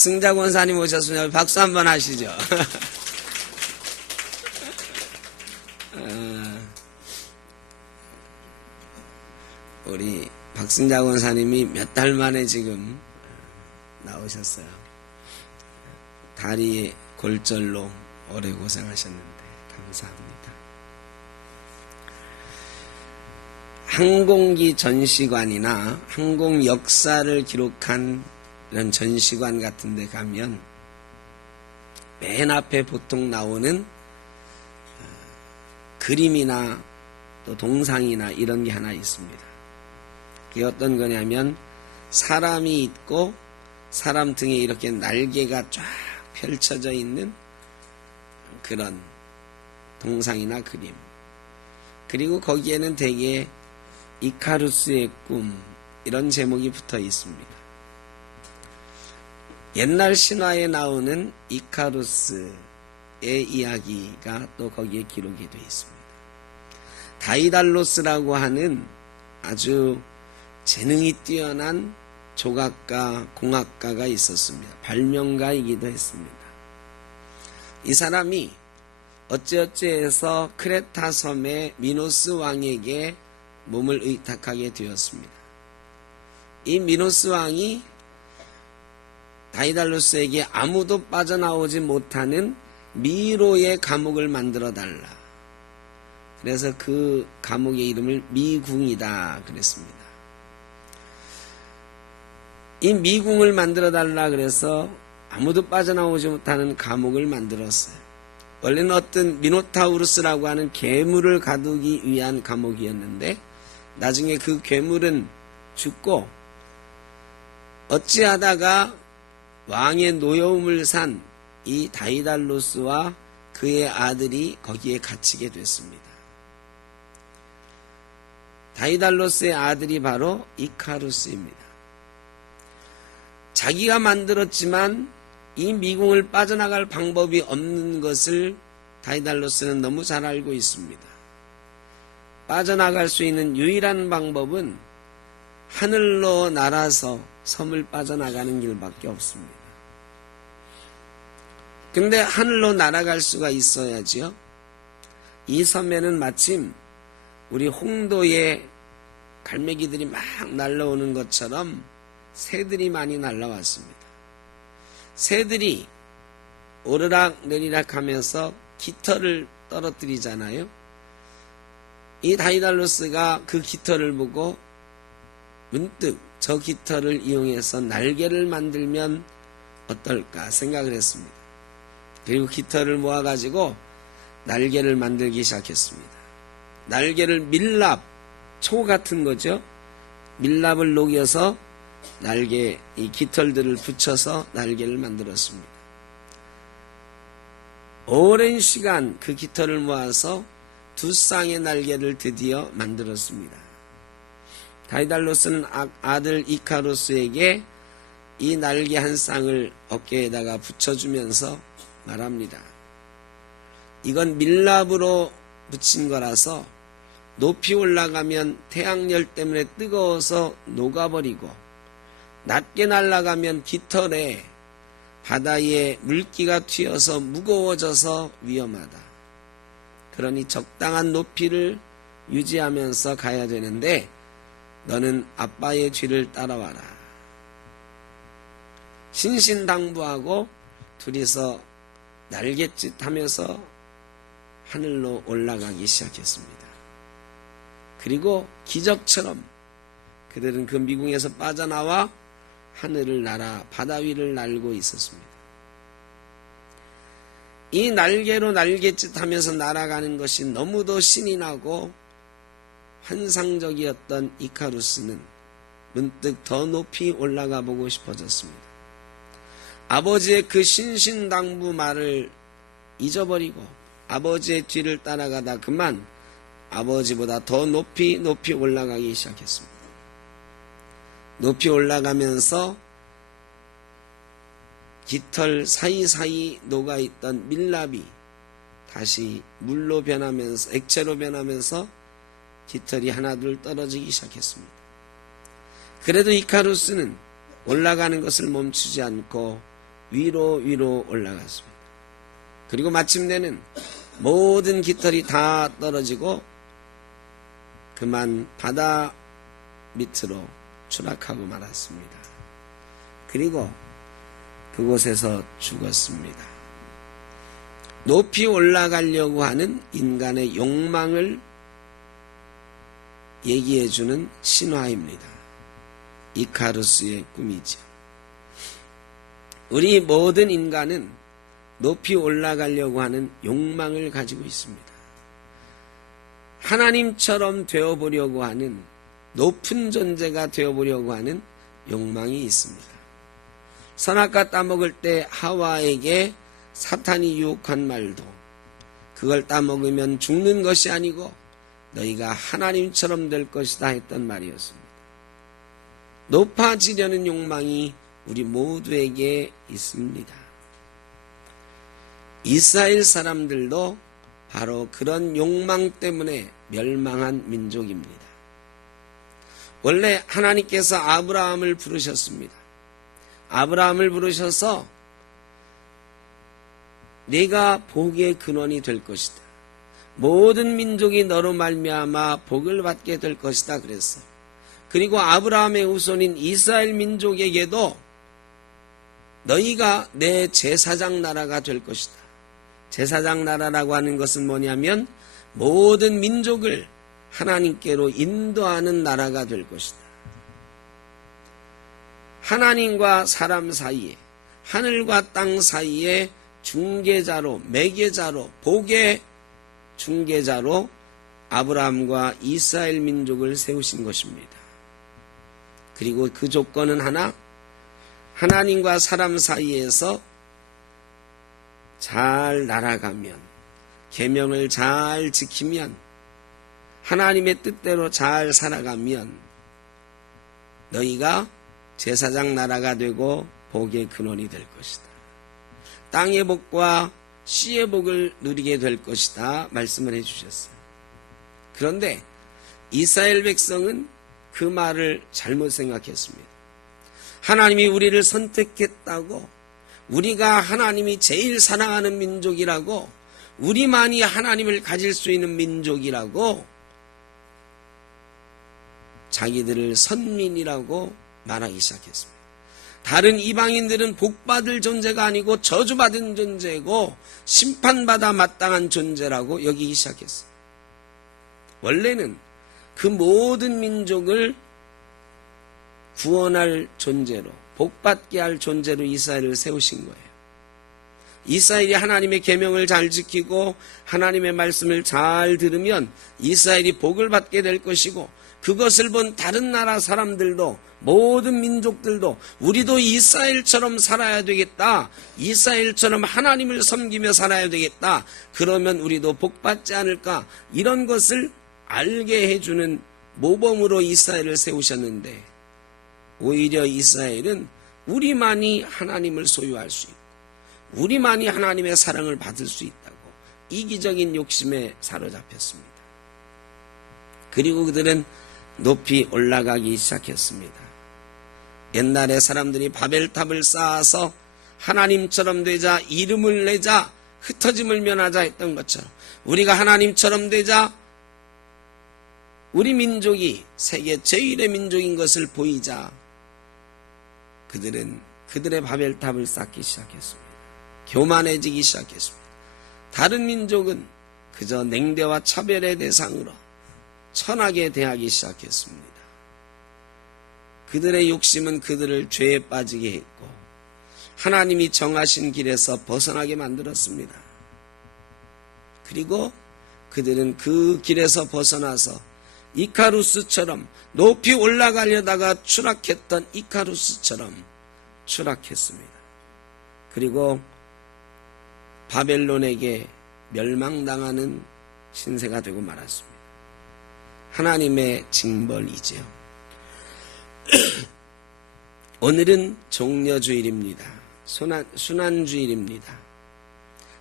박승자 권사님 오셨으면 박수 한번 하시죠. 우리 박승자 권사님이 몇 달 만에 지금 나오셨어요. 다리 골절로 오래 고생하셨는데 감사합니다. 항공기 전시관이나 항공 역사를 기록한 이런 전시관 같은 데 가면 맨 앞에 보통 나오는 그림이나 또 동상이나 이런 게 하나 있습니다. 그게 어떤 거냐면 사람이 있고 사람 등에 이렇게 날개가 쫙 펼쳐져 있는 그런 동상이나 그림. 그리고 거기에는 대개 이카루스의 꿈 이런 제목이 붙어 있습니다. 옛날 신화에 나오는 이카루스의 이야기가 또 거기에 기록이 되어 있습니다. 다이달로스라고 하는 아주 재능이 뛰어난 조각가, 공학가가 있었습니다. 발명가이기도 했습니다. 이 사람이 어찌어찌해서 크레타 섬의 미노스 왕에게 몸을 의탁하게 되었습니다. 이 미노스 왕이 다이달로스에게 아무도 빠져나오지 못하는 미로의 감옥을 만들어 달라. 그래서 그 감옥의 이름을 미궁이다 그랬습니다. 이 미궁을 만들어 달라 그래서 아무도 빠져나오지 못하는 감옥을 만들었어요. 원래는 어떤 미노타우루스라고 하는 괴물을 가두기 위한 감옥이었는데 나중에 그 괴물은 죽고 어찌하다가 왕의 노여움을 산 이 다이달로스와 그의 아들이 거기에 갇히게 됐습니다. 다이달로스의 아들이 바로 이카루스입니다. 자기가 만들었지만 이 미궁을 빠져나갈 방법이 없는 것을 다이달로스는 너무 잘 알고 있습니다. 빠져나갈 수 있는 유일한 방법은 하늘로 날아서 섬을 빠져나가는 길밖에 없습니다. 근데 하늘로 날아갈 수가 있어야지요. 이 섬에는 마침 우리 홍도에 갈매기들이 막 날아오는 것처럼 새들이 많이 날아왔습니다. 새들이 오르락 내리락 하면서 깃털을 떨어뜨리잖아요. 이 다이달로스가 그 깃털을 보고 문득 저 깃털을 이용해서 날개를 만들면 어떨까 생각을 했습니다. 그리고 깃털을 모아가지고 날개를 만들기 시작했습니다. 날개를 밀랍, 초 같은 거죠. 밀랍을 녹여서 날개, 이 깃털들을 붙여서 날개를 만들었습니다. 오랜 시간 그 깃털을 모아서 두 쌍의 날개를 드디어 만들었습니다. 다이달로스는 아들 이카루스에게 이 날개 한 쌍을 어깨에다가 붙여주면서 말합니다. 이건 밀랍으로 붙인 거라서 높이 올라가면 태양열 때문에 뜨거워서 녹아버리고 낮게 날아가면 깃털에 바다에 물기가 튀어서 무거워져서 위험하다. 그러니 적당한 높이를 유지하면서 가야 되는데 너는 아빠의 뒤를 따라와라. 신신당부하고 둘이서 날갯짓 하면서 하늘로 올라가기 시작했습니다. 그리고 기적처럼 그들은 그 미궁에서 빠져나와 하늘을 날아 바다 위를 날고 있었습니다. 이 날개로 날갯짓 하면서 날아가는 것이 너무도 신이 나고 환상적이었던 이카루스는 문득 더 높이 올라가 보고 싶어졌습니다. 아버지의 그 신신당부 말을 잊어버리고 아버지의 뒤를 따라가다 그만 아버지보다 더 높이 올라가기 시작했습니다. 높이 올라가면서 깃털 사이사이 녹아있던 밀랍이 다시 물로 변하면서 액체로 변하면서 깃털이 하나둘 떨어지기 시작했습니다. 그래도 이카루스는 올라가는 것을 멈추지 않고 위로 올라갔습니다. 그리고 마침내는 모든 깃털이 다 떨어지고 그만 바다 밑으로 추락하고 말았습니다. 그리고 그곳에서 죽었습니다. 높이 올라가려고 하는 인간의 욕망을 얘기해주는 신화입니다. 이카루스의 꿈이죠. 우리 모든 인간은 높이 올라가려고 하는 욕망을 가지고 있습니다. 하나님처럼 되어보려고 하는, 높은 존재가 되어보려고 하는 욕망이 있습니다. 선악과 따먹을 때 하와에게 사탄이 유혹한 말도 그걸 따먹으면 죽는 것이 아니고 너희가 하나님처럼 될 것이다 했던 말이었습니다. 높아지려는 욕망이 우리 모두에게 있습니다. 이스라엘 사람들도 바로 그런 욕망 때문에 멸망한 민족입니다. 원래 하나님께서 아브라함을 부르셨습니다. 아브라함을 부르셔서 네가 복의 근원이 될 것이다. 모든 민족이 너로 말미암아 복을 받게 될 것이다 그랬어요. 그리고 아브라함의 후손인 이스라엘 민족에게도 너희가 내 제사장 나라가 될 것이다. 제사장 나라라고 하는 것은 뭐냐면 모든 민족을 하나님께로 인도하는 나라가 될 것이다. 하나님과 사람 사이에, 하늘과 땅 사이에 중개자로, 매개자로, 복의 중개자로 아브라함과 이스라엘 민족을 세우신 것입니다. 그리고 그 조건은 하나, 하나님과 사람 사이에서 잘 날아가면, 계명을 잘 지키면, 하나님의 뜻대로 잘 살아가면 너희가 제사장 나라가 되고 복의 근원이 될 것이다. 땅의 복과 씨의 복을 누리게 될 것이다 말씀을 해주셨어요. 그런데 이스라엘 백성은 그 말을 잘못 생각했습니다. 하나님이 우리를 선택했다고, 우리가 하나님이 제일 사랑하는 민족이라고, 우리만이 하나님을 가질 수 있는 민족이라고 자기들을 선민이라고 말하기 시작했습니다. 다른 이방인들은 복받을 존재가 아니고 저주받은 존재고 심판받아 마땅한 존재라고 여기기 시작했어요. 원래는 그 모든 민족을 구원할 존재로, 복받게 할 존재로 이스라엘을 세우신 거예요. 이스라엘이 하나님의 계명을 잘 지키고 하나님의 말씀을 잘 들으면 이스라엘이 복을 받게 될 것이고, 그것을 본 다른 나라 사람들도, 모든 민족들도 우리도 이스라엘처럼 살아야 되겠다, 이스라엘처럼 하나님을 섬기며 살아야 되겠다, 그러면 우리도 복받지 않을까, 이런 것을 알게 해주는 모범으로 이스라엘을 세우셨는데, 오히려 이스라엘은 우리만이 하나님을 소유할 수 있고 우리만이 하나님의 사랑을 받을 수 있다고 이기적인 욕심에 사로잡혔습니다. 그리고 그들은 높이 올라가기 시작했습니다. 옛날에 사람들이 바벨탑을 쌓아서 하나님처럼 되자, 이름을 내자, 흩어짐을 면하자 했던 것처럼 우리가 하나님처럼 되자, 우리 민족이 세계 제일의 민족인 것을 보이자, 그들은 그들의 바벨탑을 쌓기 시작했습니다. 교만해지기 시작했습니다. 다른 민족은 그저 냉대와 차별의 대상으로 천하게 대하기 시작했습니다. 그들의 욕심은 그들을 죄에 빠지게 했고 하나님이 정하신 길에서 벗어나게 만들었습니다. 그리고 그들은 그 길에서 벗어나서 이카루스처럼, 높이 올라가려다가 추락했던 이카루스처럼 추락했습니다. 그리고 바벨론에게 멸망당하는 신세가 되고 말았습니다. 하나님의 징벌이죠. 오늘은 종려주일입니다. 순환주일입니다.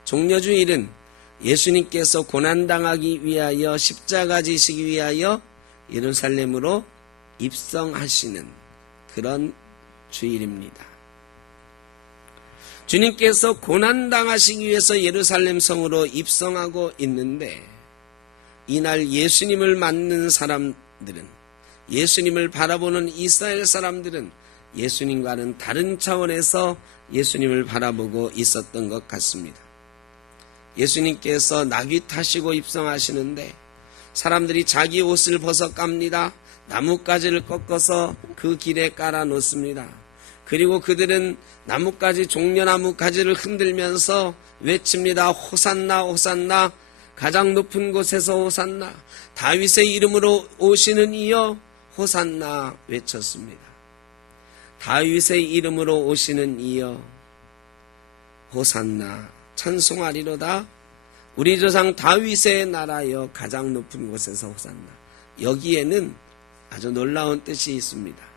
종려주일은 예수님께서 고난당하기 위하여, 십자가 지시기 위하여 예루살렘으로 입성하시는 그런 주일입니다. 주님께서 고난당하시기 위해서 예루살렘 성으로 입성하고 있는데 이날 예수님을 맞는 사람들은, 예수님을 바라보는 이스라엘 사람들은 예수님과는 다른 차원에서 예수님을 바라보고 있었던 것 같습니다. 예수님께서 나귀 타시고 입성하시는데 사람들이 자기 옷을 벗어 깝니다. 나뭇가지를 꺾어서 그 길에 깔아 놓습니다. 그리고 그들은 나뭇가지, 종려나무 가지를 흔들면서 외칩니다. 호산나 호산나, 가장 높은 곳에서 호산나, 다윗의 이름으로 오시는 이여 호산나 외쳤습니다. 다윗의 이름으로 오시는 이여 호산나, 찬송하리로다. 우리 조상 다윗의 나라여 가장 높은 곳에서 호산나. 여기에는 아주 놀라운 뜻이 있습니다.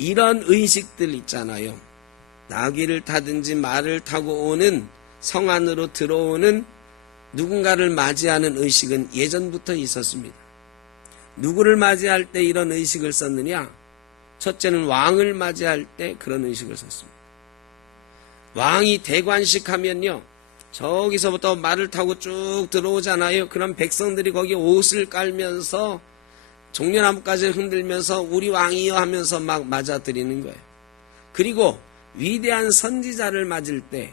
이런 의식들 있잖아요. 나귀를 타든지 말을 타고 오는, 성 안으로 들어오는 누군가를 맞이하는 의식은 예전부터 있었습니다. 누구를 맞이할 때 이런 의식을 썼느냐? 첫째는 왕을 맞이할 때 그런 의식을 썼습니다. 왕이 대관식 하면요, 저기서부터 말을 타고 쭉 들어오잖아요. 그럼 백성들이 거기 옷을 깔면서 종려나무까지 흔들면서 우리 왕이여 하면서 막 맞아들이는 거예요. 그리고 위대한 선지자를 맞을 때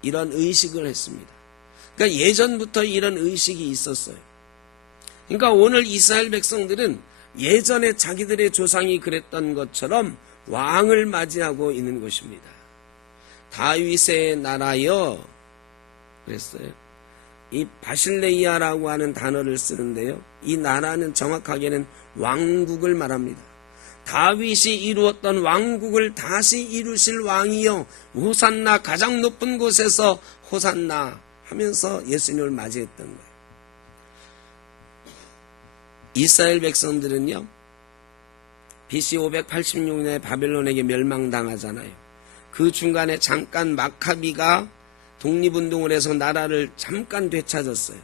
이런 의식을 했습니다. 그러니까 예전부터 이런 의식이 있었어요. 그러니까 오늘 이스라엘 백성들은 예전에 자기들의 조상이 그랬던 것처럼 왕을 맞이하고 있는 것입니다. 다윗의 나라여 그랬어요. 이 바실레이아라고 하는 단어를 쓰는데요, 이 나라는 정확하게는 왕국을 말합니다. 다윗이 이루었던 왕국을 다시 이루실 왕이여 호산나, 가장 높은 곳에서 호산나 하면서 예수님을 맞이했던 거예요. 이스라엘 백성들은요, BC 586년에 바벨론에게 멸망당하잖아요. 그 중간에 잠깐 마카비가 독립운동을 해서 나라를 잠깐 되찾았어요.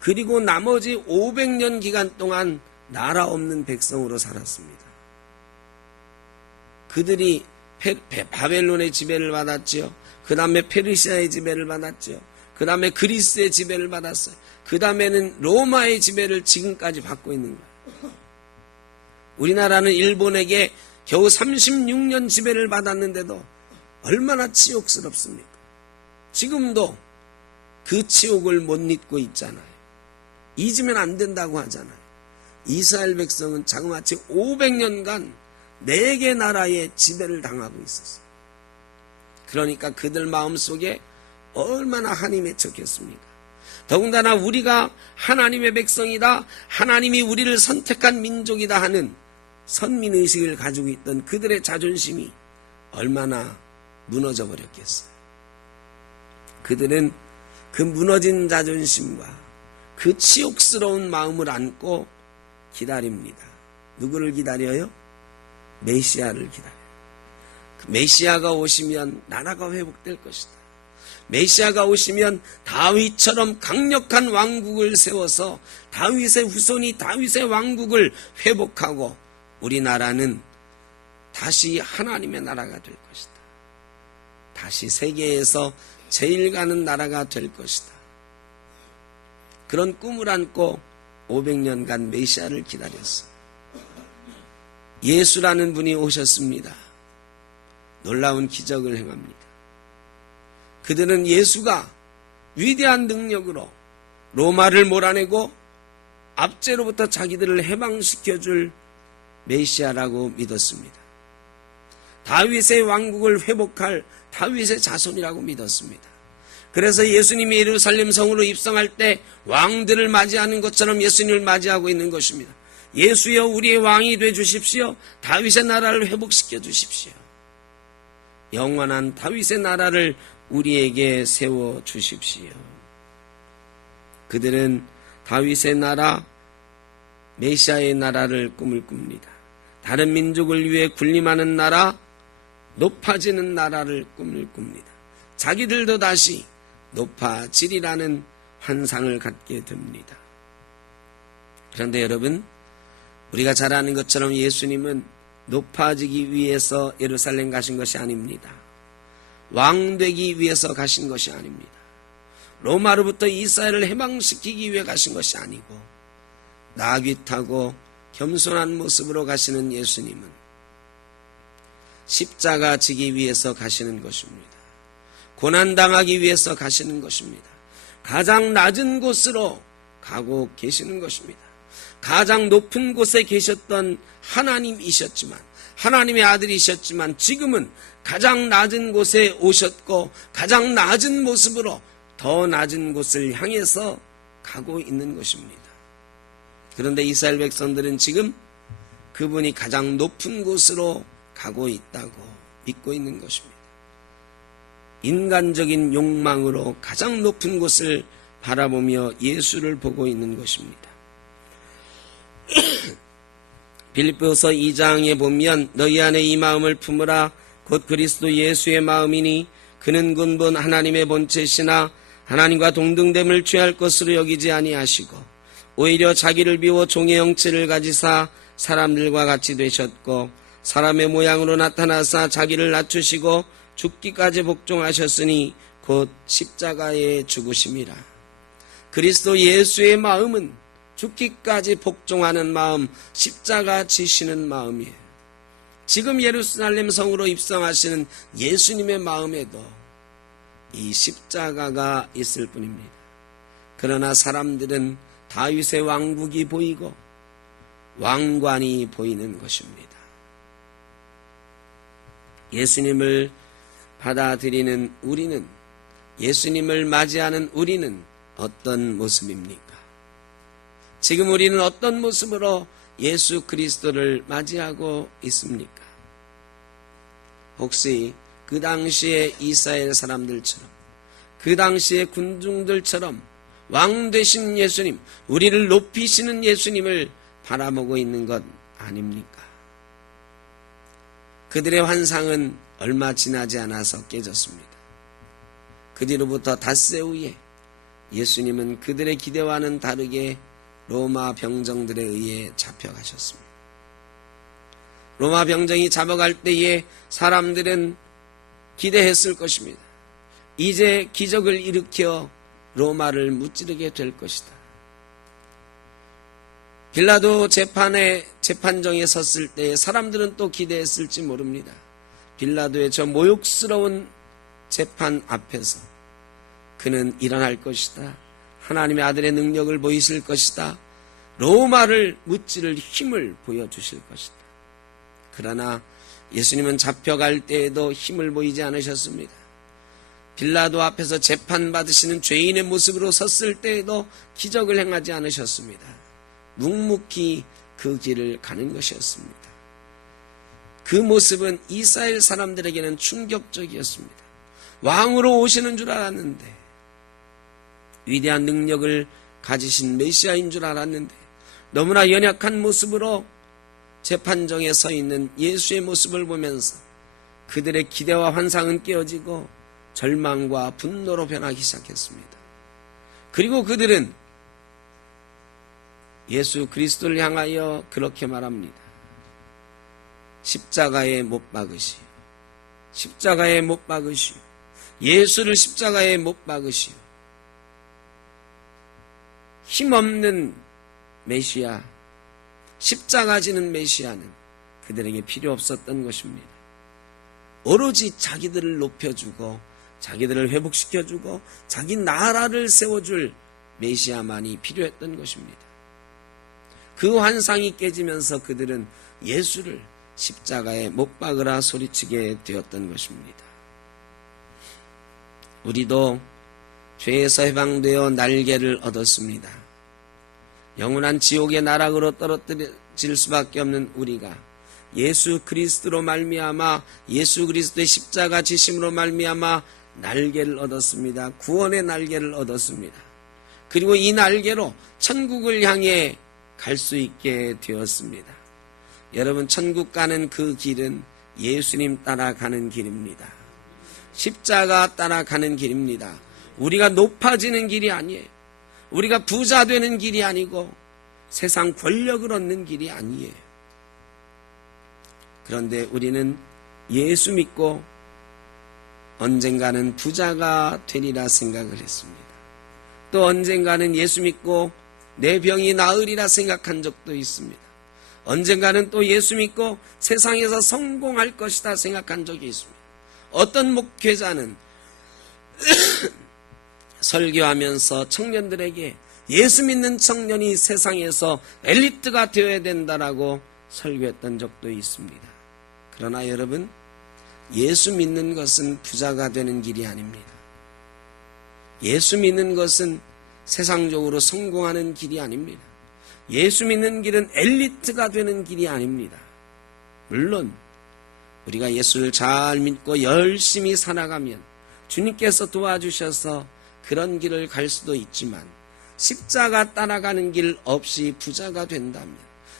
그리고 나머지 500년 기간 동안 나라 없는 백성으로 살았습니다. 그들이 바벨론의 지배를 받았죠. 그 다음에 페르시아의 지배를 받았죠. 그 다음에 그리스의 지배를 받았어요. 그 다음에는 로마의 지배를 지금까지 받고 있는 거예요. 우리나라는 일본에게 겨우 36년 지배를 받았는데도 얼마나 치욕스럽습니까? 지금도 그 치욕을 못 잊고 있잖아요. 잊으면 안 된다고 하잖아요. 이스라엘 백성은 자그마치 500년간 4개 나라의 지배를 당하고 있었어요. 그러니까 그들 마음속에 얼마나 한이 맺혔겠습니까? 더군다나 우리가 하나님의 백성이다, 하나님이 우리를 선택한 민족이다 하는 선민의식을 가지고 있던 그들의 자존심이 얼마나 무너져 버렸겠어요. 그들은 그 무너진 자존심과 그 치욕스러운 마음을 안고 기다립니다. 누구를 기다려요? 메시아를 기다려요. 그 메시아가 오시면 나라가 회복될 것이다. 메시아가 오시면 다윗처럼 강력한 왕국을 세워서 다윗의 후손이 다윗의 왕국을 회복하고 우리나라는 다시 하나님의 나라가 될 것이다. 다시 세계에서 제일 가는 나라가 될 것이다. 그런 꿈을 안고 500년간 메시아를 기다렸어요. 예수라는 분이 오셨습니다. 놀라운 기적을 행합니다. 그들은 예수가 위대한 능력으로 로마를 몰아내고 압제로부터 자기들을 해방시켜줄 메시아라고 믿었습니다. 다윗의 왕국을 회복할 다윗의 자손이라고 믿었습니다. 그래서 예수님이 예루살렘 성으로 입성할 때 왕들을 맞이하는 것처럼 예수님을 맞이하고 있는 것입니다. 예수여 우리의 왕이 돼 주십시오. 다윗의 나라를 회복시켜 주십시오. 영원한 다윗의 나라를 우리에게 세워 주십시오. 그들은 다윗의 나라, 메시아의 나라를 꿈을 꿉니다. 다른 민족을 위해 군림하는 나라, 높아지는 나라를 꿈을 꿉니다. 자기들도 다시 높아지리라는 환상을 갖게 됩니다. 그런데 여러분, 우리가 잘 아는 것처럼 예수님은 높아지기 위해서 예루살렘 가신 것이 아닙니다. 왕되기 위해서 가신 것이 아닙니다. 로마로부터 이스라엘을 해방시키기 위해 가신 것이 아니고 나귀 타고 겸손한 모습으로 가시는 예수님은 십자가 지기 위해서 가시는 것입니다. 고난당하기 위해서 가시는 것입니다. 가장 낮은 곳으로 가고 계시는 것입니다. 가장 높은 곳에 계셨던 하나님이셨지만, 하나님의 아들이셨지만 지금은 가장 낮은 곳에 오셨고 가장 낮은 모습으로 더 낮은 곳을 향해서 가고 있는 것입니다. 그런데 이스라엘 백성들은 지금 그분이 가장 높은 곳으로 가고 있다고 믿고 있는 것입니다. 인간적인 욕망으로 가장 높은 곳을 바라보며 예수를 보고 있는 것입니다. 빌립보서 2장에 보면 너희 안에 이 마음을 품으라 곧 그리스도 예수의 마음이니 그는 근본 하나님의 본체시나 하나님과 동등됨을 취할 것으로 여기지 아니하시고 오히려 자기를 비워 종의 형체를 가지사 사람들과 같이 되셨고 사람의 모양으로 나타나사 자기를 낮추시고 죽기까지 복종하셨으니 곧 십자가에 죽으심이라. 그리스도 예수의 마음은 죽기까지 복종하는 마음, 십자가 지시는 마음이에요. 지금 예루살렘 성으로 입성하시는 예수님의 마음에도 이 십자가가 있을 뿐입니다. 그러나 사람들은 다윗의 왕국이 보이고 왕관이 보이는 것입니다. 예수님을 받아들이는 우리는, 예수님을 맞이하는 우리는 어떤 모습입니까? 지금 우리는 어떤 모습으로 예수 그리스도를 맞이하고 있습니까? 혹시 그 당시의 이스라엘 사람들처럼, 그 당시의 군중들처럼 왕 되신 예수님, 우리를 높이시는 예수님을 바라보고 있는 것 아닙니까? 그들의 환상은 얼마 지나지 않아서 깨졌습니다. 그 뒤로부터 닷새 후에 예수님은 그들의 기대와는 다르게 로마 병정들에 의해 잡혀가셨습니다. 로마 병정이 잡아갈 때에 사람들은 기대했을 것입니다. 이제 기적을 일으켜 로마를 무찌르게 될 것이다. 빌라도 재판정에 섰을 때 사람들은 또 기대했을지 모릅니다. 빌라도의 저 모욕스러운 재판 앞에서 그는 일어날 것이다. 하나님의 아들의 능력을 보이실 것이다. 로마를 무찌를 힘을 보여주실 것이다. 그러나 예수님은 잡혀갈 때에도 힘을 보이지 않으셨습니다. 빌라도 앞에서 재판받으시는 죄인의 모습으로 섰을 때에도 기적을 행하지 않으셨습니다. 묵묵히 그 길을 가는 것이었습니다. 그 모습은 이스라엘 사람들에게는 충격적이었습니다. 왕으로 오시는 줄 알았는데, 위대한 능력을 가지신 메시아인 줄 알았는데 너무나 연약한 모습으로 재판정에 서 있는 예수의 모습을 보면서 그들의 기대와 환상은 깨어지고 절망과 분노로 변하기 시작했습니다. 그리고 그들은 예수 그리스도를 향하여 그렇게 말합니다. 십자가에 못 박으시오. 십자가에 못 박으시오. 예수를 십자가에 못 박으시오. 힘없는 메시아, 십자가 지는 메시아는 그들에게 필요 없었던 것입니다. 오로지 자기들을 높여주고 자기들을 회복시켜주고 자기 나라를 세워줄 메시아만이 필요했던 것입니다. 그 환상이 깨지면서 그들은 예수를 십자가에 못 박으라 소리치게 되었던 것입니다. 우리도 죄에서 해방되어 날개를 얻었습니다. 영원한 지옥의 나락으로 떨어뜨릴 수밖에 없는 우리가 예수 그리스도로 말미암아, 예수 그리스도의 십자가 지심으로 말미암아 날개를 얻었습니다. 구원의 날개를 얻었습니다. 그리고 이 날개로 천국을 향해 갈 수 있게 되었습니다. 여러분, 천국 가는 그 길은 예수님 따라가는 길입니다. 십자가 따라가는 길입니다. 우리가 높아지는 길이 아니에요. 우리가 부자 되는 길이 아니고 세상 권력을 얻는 길이 아니에요. 그런데 우리는 예수 믿고 언젠가는 부자가 되리라 생각을 했습니다. 또 언젠가는 예수 믿고 내 병이 나으리라 생각한 적도 있습니다. 언젠가는 또 예수 믿고 세상에서 성공할 것이다 생각한 적이 있습니다. 어떤 목회자는 설교하면서 청년들에게 예수 믿는 청년이 세상에서 엘리트가 되어야 된다라고 설교했던 적도 있습니다. 그러나 여러분, 예수 믿는 것은 부자가 되는 길이 아닙니다. 예수 믿는 것은 세상적으로 성공하는 길이 아닙니다. 예수 믿는 길은 엘리트가 되는 길이 아닙니다. 물론 우리가 예수를 잘 믿고 열심히 살아가면 주님께서 도와주셔서 그런 길을 갈 수도 있지만, 십자가 따라가는 길 없이 부자가 된다면,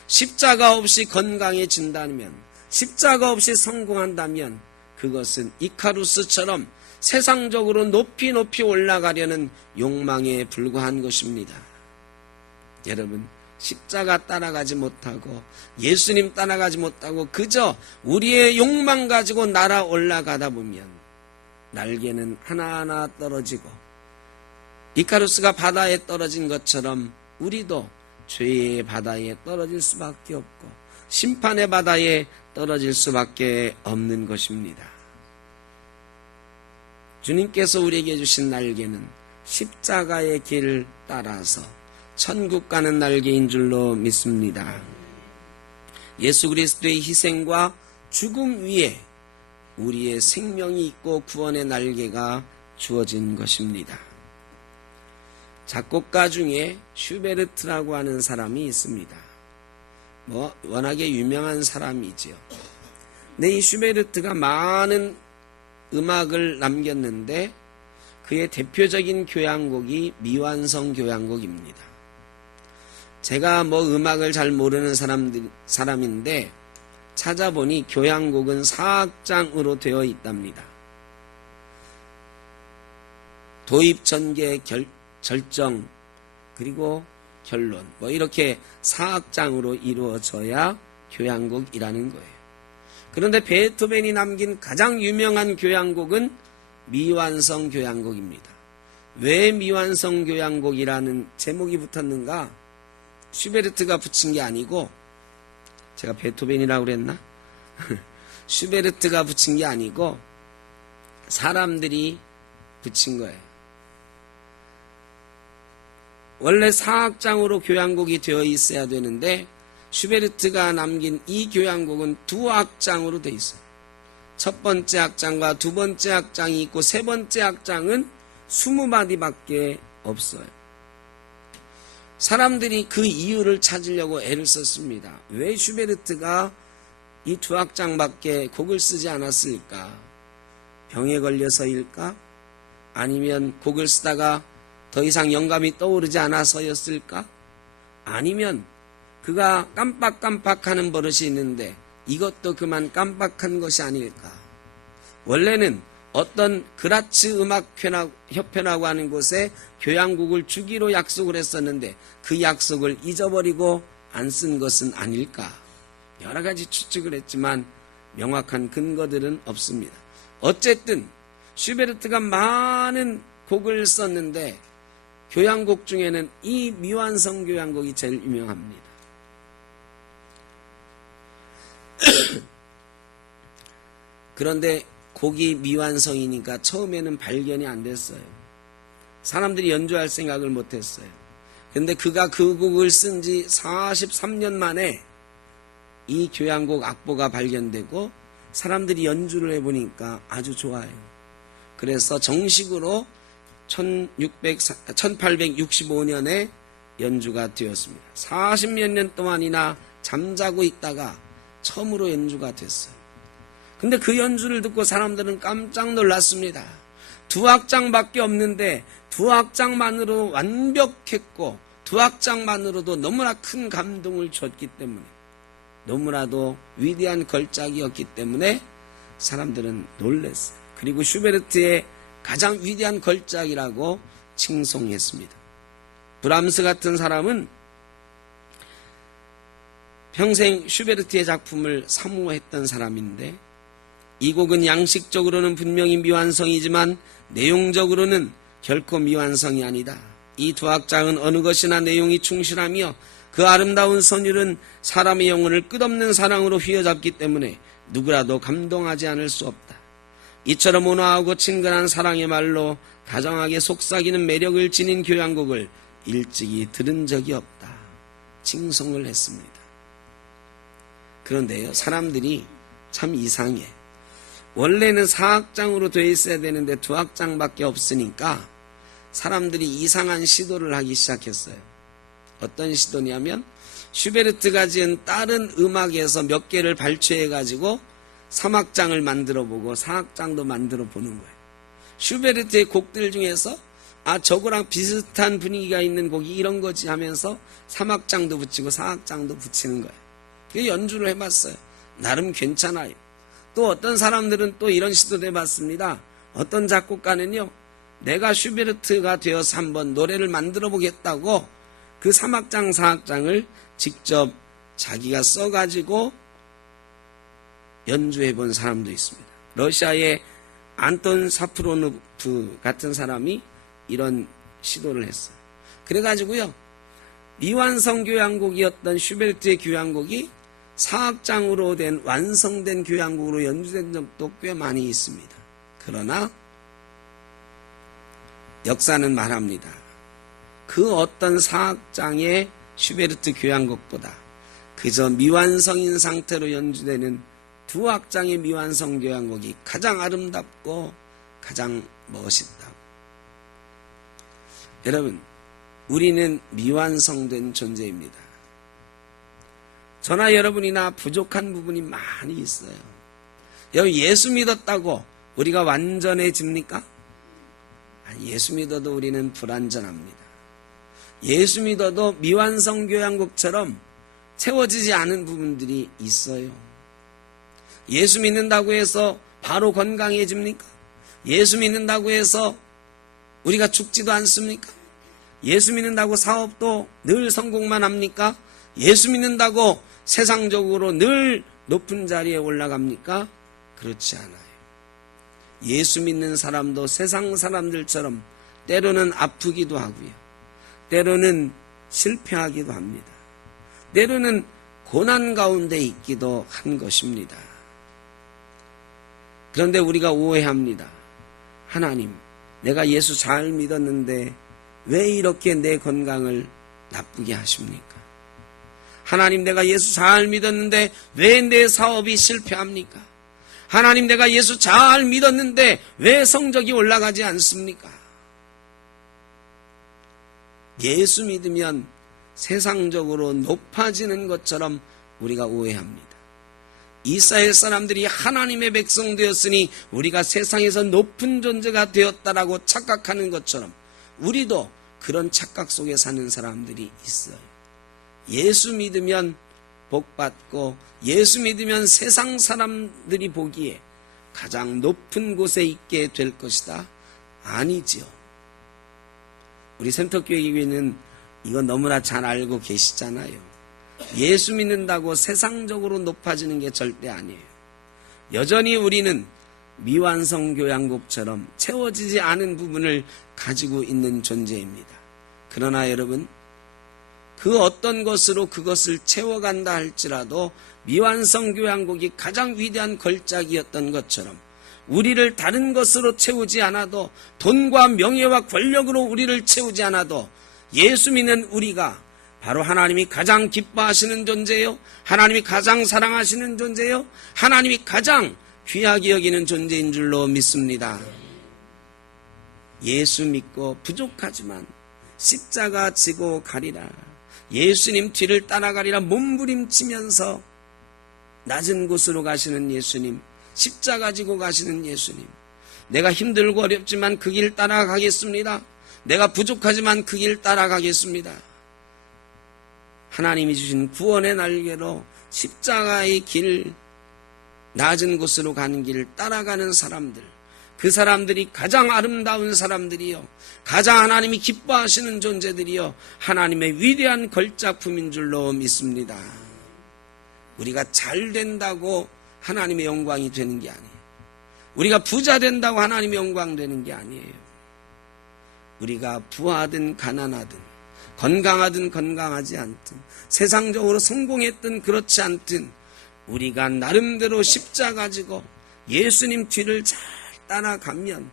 십자가 없이 건강해진다면, 십자가 없이 성공한다면 그것은 이카루스처럼 세상적으로 높이 올라가려는 욕망에 불과한 것입니다. 여러분, 십자가 따라가지 못하고 예수님 따라가지 못하고 그저 우리의 욕망 가지고 날아 올라가다 보면 날개는 하나하나 떨어지고 이카루스가 바다에 떨어진 것처럼 우리도 죄의 바다에 떨어질 수밖에 없고 심판의 바다에 떨어질 수밖에 없는 것입니다. 주님께서 우리에게 주신 날개는 십자가의 길을 따라서 천국 가는 날개인 줄로 믿습니다. 예수 그리스도의 희생과 죽음 위에 우리의 생명이 있고 구원의 날개가 주어진 것입니다. 작곡가 중에 슈베르트라고 하는 사람이 있습니다. 워낙에 유명한 사람이지요. 근데 이 슈베르트가 많은 음악을 남겼는데 그의 대표적인 교향곡이 미완성 교향곡입니다. 제가 음악을 잘 모르는 사람인데 찾아보니 교향곡은 4악장으로 되어 있답니다. 도입, 전개, 절정, 그리고 결론, 이렇게 4악장으로 이루어져야 교향곡이라는 거예요. 그런데 베토벤이 남긴 가장 유명한 교향곡은 미완성 교향곡입니다. 왜 미완성 교향곡이라는 제목이 붙었는가? 슈베르트가 붙인 게 아니고, 제가 베토벤이라고 그랬나? 슈베르트가 붙인 게 아니고 사람들이 붙인 거예요. 원래 4악장으로 교향곡이 되어 있어야 되는데 슈베르트가 남긴 이 교향곡은 2악장으로 되어 있어요. 첫 번째 악장과 두 번째 악장이 있고 세 번째 악장은 20마디밖에 없어요. 사람들이 그 이유를 찾으려고 애를 썼습니다. 왜 슈베르트가 이 2악장밖에 곡을 쓰지 않았을까? 병에 걸려서일까? 아니면 곡을 쓰다가 더 이상 영감이 떠오르지 않아서였을까? 아니면 그가 깜빡깜빡하는 버릇이 있는데 이것도 그만 깜빡한 것이 아닐까? 원래는 어떤 그라츠 음악협회라고 하는 곳에 교향곡을 주기로 약속을 했었는데 그 약속을 잊어버리고 안 쓴 것은 아닐까? 여러 가지 추측을 했지만 명확한 근거들은 없습니다. 어쨌든 슈베르트가 많은 곡을 썼는데 교향곡 중에는 이 미완성 교향곡이 제일 유명합니다. 그런데 곡이 미완성이니까 처음에는 발견이 안 됐어요. 사람들이 연주할 생각을 못했어요. 그런데 그가 그 곡을 쓴 지 43년 만에 이 교향곡 악보가 발견되고 사람들이 연주를 해보니까 아주 좋아요. 그래서 정식으로 1865년에 연주가 되었습니다. 40몇 년 동안이나 잠자고 있다가 처음으로 연주가 됐어요. 근데 그 연주를 듣고 사람들은 깜짝 놀랐습니다. 2악장밖에 없는데 2악장만으로 완벽했고 2악장만으로도 너무나 큰 감동을 줬기 때문에, 너무나도 위대한 걸작이었기 때문에 사람들은 놀랐어요. 그리고 슈베르트의 가장 위대한 걸작이라고 칭송했습니다. 브람스 같은 사람은 평생 슈베르트의 작품을 사모했던 사람인데 이 곡은 양식적으로는 분명히 미완성이지만 내용적으로는 결코 미완성이 아니다. 이 두 악장은 어느 것이나 내용이 충실하며 그 아름다운 선율은 사람의 영혼을 끝없는 사랑으로 휘어잡기 때문에 누구라도 감동하지 않을 수 없다. 이처럼 온화하고 친근한 사랑의 말로 다정하게 속삭이는 매력을 지닌 교향곡을 일찍이 들은 적이 없다. 칭송을 했습니다. 그런데요, 사람들이 참 이상해. 원래는 4악장으로 되어 있어야 되는데 2악장밖에 없으니까 사람들이 이상한 시도를 하기 시작했어요. 어떤 시도냐면 슈베르트가 지은 다른 음악에서 몇 개를 발췌해가지고 3악장을 만들어보고 4악장도 만들어보는 거예요. 슈베르트의 곡들 중에서 저거랑 비슷한 분위기가 있는 곡이 이런 거지 하면서 3악장도 붙이고 4악장도 붙이는 거예요. 그 연주를 해봤어요. 나름 괜찮아요. 또 어떤 사람들은 또 이런 시도도 해봤습니다. 어떤 작곡가는요, 내가 슈베르트가 되어서 한번 노래를 만들어 보겠다고 그 3악장, 4악장을 직접 자기가 써가지고 연주해 본 사람도 있습니다. 러시아의 안톤 사프로노프 같은 사람이 이런 시도를 했어요. 그래가지고요, 미완성 교향곡이었던 슈베르트의 교향곡이 4악장으로 된 완성된 교향곡으로 연주된 적도 꽤 많이 있습니다. 그러나 역사는 말합니다. 그 어떤 4악장의 슈베르트 교향곡보다 그저 미완성인 상태로 연주되는 2악장의 미완성 교향곡이 가장 아름답고 가장 멋있다고. 여러분, 우리는 미완성된 존재입니다. 저나 여러분이나 부족한 부분이 많이 있어요. 여러분, 예수 믿었다고 우리가 완전해집니까? 예수 믿어도 우리는 불완전합니다. 예수 믿어도 미완성 교향곡처럼 채워지지 않은 부분들이 있어요. 예수 믿는다고 해서 바로 건강해집니까? 예수 믿는다고 해서 우리가 죽지도 않습니까? 예수 믿는다고 사업도 늘 성공만 합니까? 예수 믿는다고 세상적으로 늘 높은 자리에 올라갑니까? 그렇지 않아요. 예수 믿는 사람도 세상 사람들처럼 때로는 아프기도 하고요. 때로는 실패하기도 합니다. 때로는 고난 가운데 있기도 한 것입니다. 그런데 우리가 오해합니다. 하나님, 내가 예수 잘 믿었는데 왜 이렇게 내 건강을 나쁘게 하십니까? 하나님, 내가 예수 잘 믿었는데 왜 내 사업이 실패합니까? 하나님, 내가 예수 잘 믿었는데 왜 성적이 올라가지 않습니까? 예수 믿으면 세상적으로 높아지는 것처럼 우리가 오해합니다. 이스라엘 사람들이 하나님의 백성 되었으니 우리가 세상에서 높은 존재가 되었다라고 착각하는 것처럼 우리도 그런 착각 속에 사는 사람들이 있어요. 예수 믿으면 복받고 예수 믿으면 세상 사람들이 보기에 가장 높은 곳에 있게 될 것이다. 아니지요. 우리 센터교회는 이거 너무나 잘 알고 계시잖아요. 예수 믿는다고 세상적으로 높아지는 게 절대 아니에요. 여전히 우리는 미완성 교향곡처럼 채워지지 않은 부분을 가지고 있는 존재입니다. 그러나 여러분, 그 어떤 것으로 그것을 채워간다 할지라도 미완성 교향곡이 가장 위대한 걸작이었던 것처럼 우리를 다른 것으로 채우지 않아도, 돈과 명예와 권력으로 우리를 채우지 않아도 예수 믿는 우리가 바로 하나님이 가장 기뻐하시는 존재요, 하나님이 가장 사랑하시는 존재요, 하나님이 가장 귀하게 여기는 존재인 줄로 믿습니다. 예수 믿고 부족하지만 십자가 지고 가리라, 예수님 뒤를 따라가리라 몸부림치면서 낮은 곳으로 가시는 예수님, 십자가 지고 가시는 예수님, 내가 힘들고 어렵지만 그 길 따라가겠습니다. 내가 부족하지만 그 길 따라가겠습니다. 하나님이 주신 구원의 날개로 십자가의 길, 낮은 곳으로 가는 길을 따라가는 사람들, 그 사람들이 가장 아름다운 사람들이요, 가장 하나님이 기뻐하시는 존재들이요, 하나님의 위대한 걸작품인 줄로 믿습니다. 우리가 잘 된다고 하나님의 영광이 되는 게 아니에요. 우리가 부자 된다고 하나님의 영광되는 게 아니에요. 우리가 부하든 가난하든 건강하든 건강하지 않든 세상적으로 성공했든 그렇지 않든 우리가 나름대로 십자가 지고 예수님 뒤를 잘 따라가면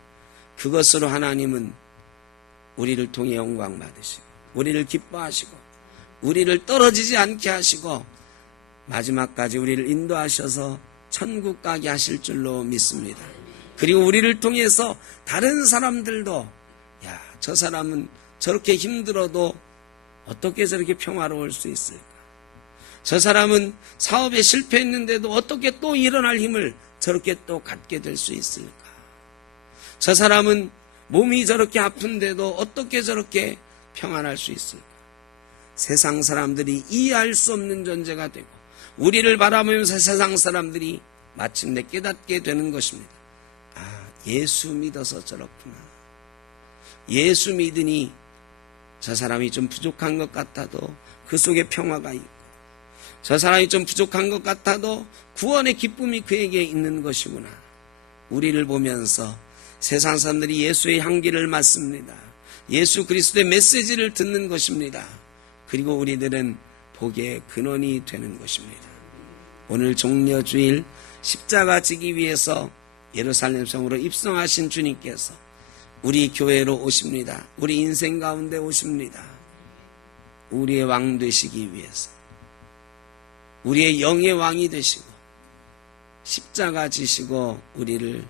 그것으로 하나님은 우리를 통해 영광 받으시고 우리를 기뻐하시고 우리를 떨어지지 않게 하시고 마지막까지 우리를 인도하셔서 천국 가게 하실 줄로 믿습니다. 그리고 우리를 통해서 다른 사람들도 야, 저 사람은 저렇게 힘들어도 어떻게 저렇게 평화로울 수 있을까? 저 사람은 사업에 실패했는데도 어떻게 또 일어날 힘을 저렇게 또 갖게 될 수 있을까? 저 사람은 몸이 저렇게 아픈데도 어떻게 저렇게 평안할 수 있을까? 세상 사람들이 이해할 수 없는 존재가 되고 우리를 바라보면서 세상 사람들이 마침내 깨닫게 되는 것입니다. 아, 예수 믿어서 저렇구나. 예수 믿으니 저 사람이 좀 부족한 것 같아도 그 속에 평화가 있고 저 사람이 좀 부족한 것 같아도 구원의 기쁨이 그에게 있는 것이구나. 우리를 보면서 세상 사람들이 예수의 향기를 맡습니다. 예수 그리스도의 메시지를 듣는 것입니다. 그리고 우리들은 복의 근원이 되는 것입니다. 오늘 종려주일 십자가 지기 위해서 예루살렘 성으로 입성하신 주님께서 우리 교회로 오십니다. 우리 인생 가운데 오십니다. 우리의 왕 되시기 위해서 우리의 영의 왕이 되시고 십자가 지시고 우리를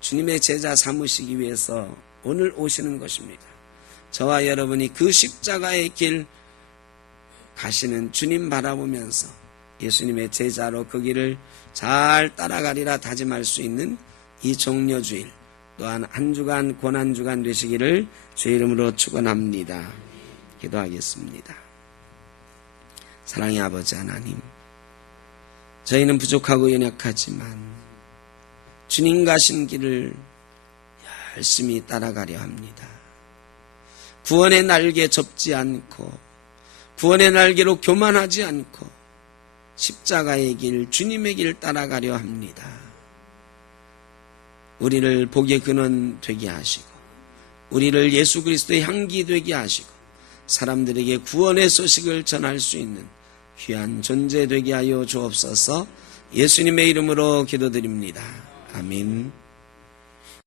주님의 제자 삼으시기 위해서 오늘 오시는 것입니다. 저와 여러분이 그 십자가의 길 가시는 주님 바라보면서 예수님의 제자로 그 길을 잘 따라가리라 다짐할 수 있는 이 종려주일 또한 한 주간 고난주간 되시기를 주의 이름으로 축원합니다. 기도하겠습니다. 사랑의 아버지 하나님, 저희는 부족하고 연약하지만 주님 가신 길을 열심히 따라가려 합니다. 구원의 날개 접지 않고 구원의 날개로 교만하지 않고 십자가의 길, 주님의 길 따라가려 합니다. 우리를 복의 근원 되게 하시고 우리를 예수 그리스도의 향기 되게 하시고 사람들에게 구원의 소식을 전할 수 있는 귀한 존재 되게 하여 주옵소서. 예수님의 이름으로 기도드립니다. 아멘.